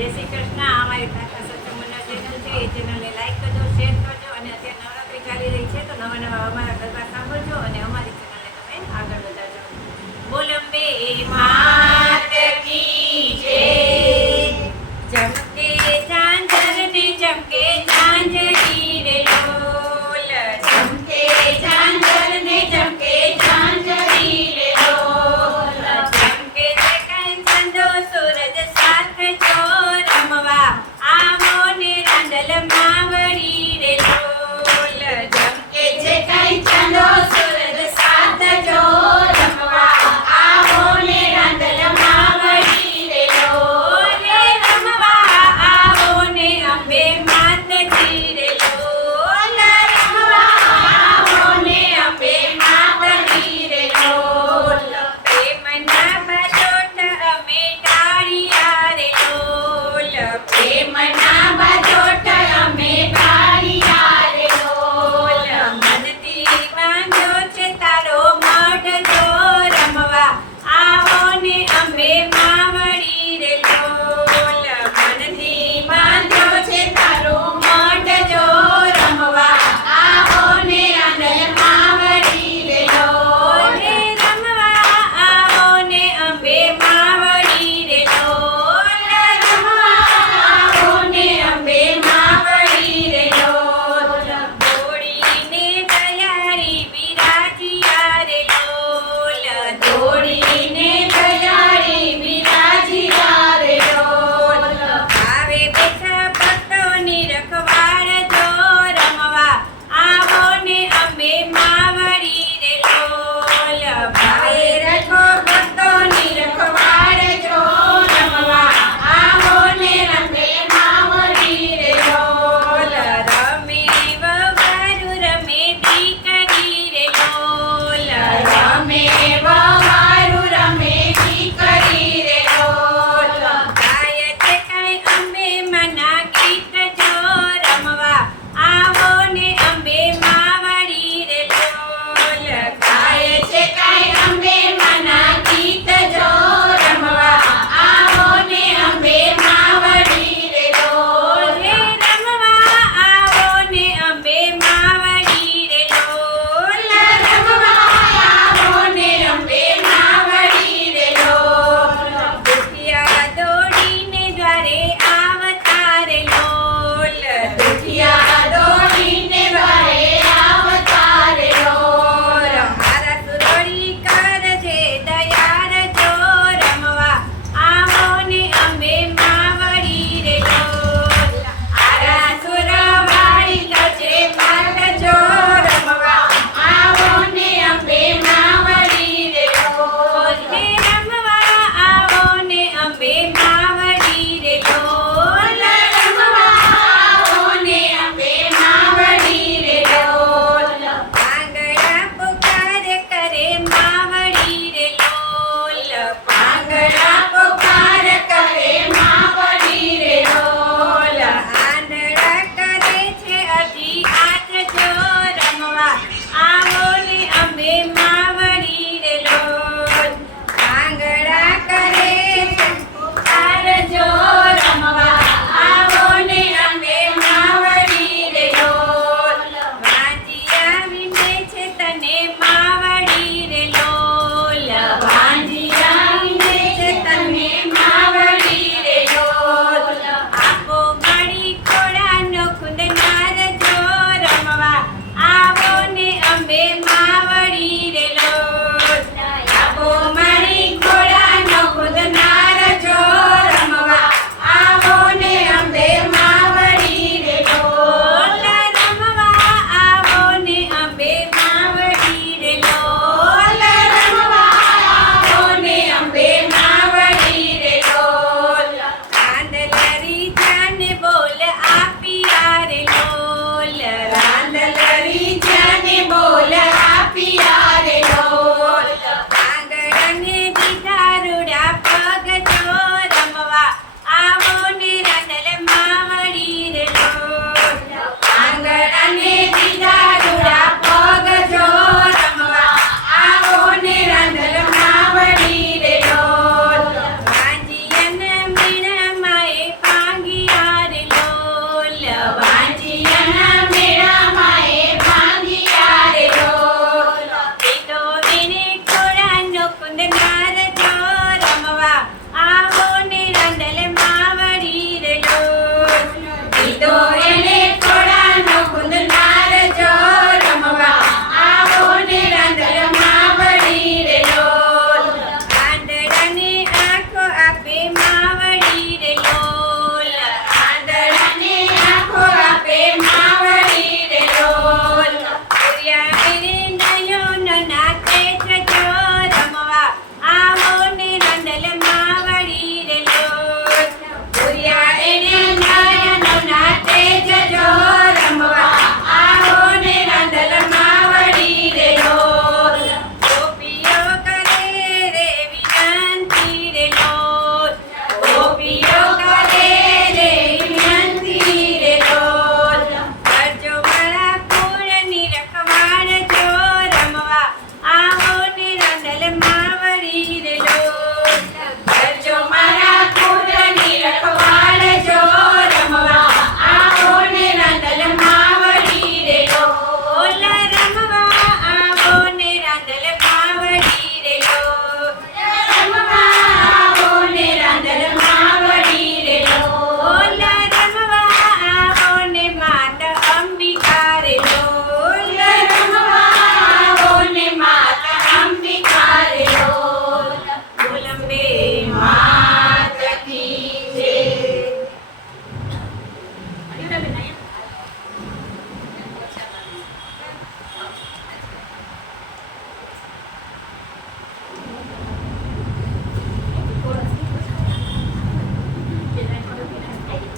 જય શ્રી કૃષ્ણ. અમારી કાકા સત્સંગના ચેનલ છે, એ ચેનલને લાઈક કરજો, શેર કરજો અને અત્યારે નવરાત્રી ચાલી રહી છે તો નવા નવા અમારા ગરબા સાંભળજો અને અમારી ચેનલને તમે આગળ વધારજો. બોલ અંબે માત કી જય. ચમકે ચાંદને ચમકે ચાંદની રે લોલ, ચમકે ચાંદને ચમકે ચાંદની રે લોલ, ચમકે છે કંચનો સૂરજ સાથે જો રમવા આવો ને રાંદલમાં વળી રે લોલ, ચમકે છે કંચનો સૂરજ સાથે જો રમવા આવો ને રાંદલમાં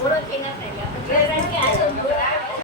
મોડો થઈ ના થાય એટલે આપણે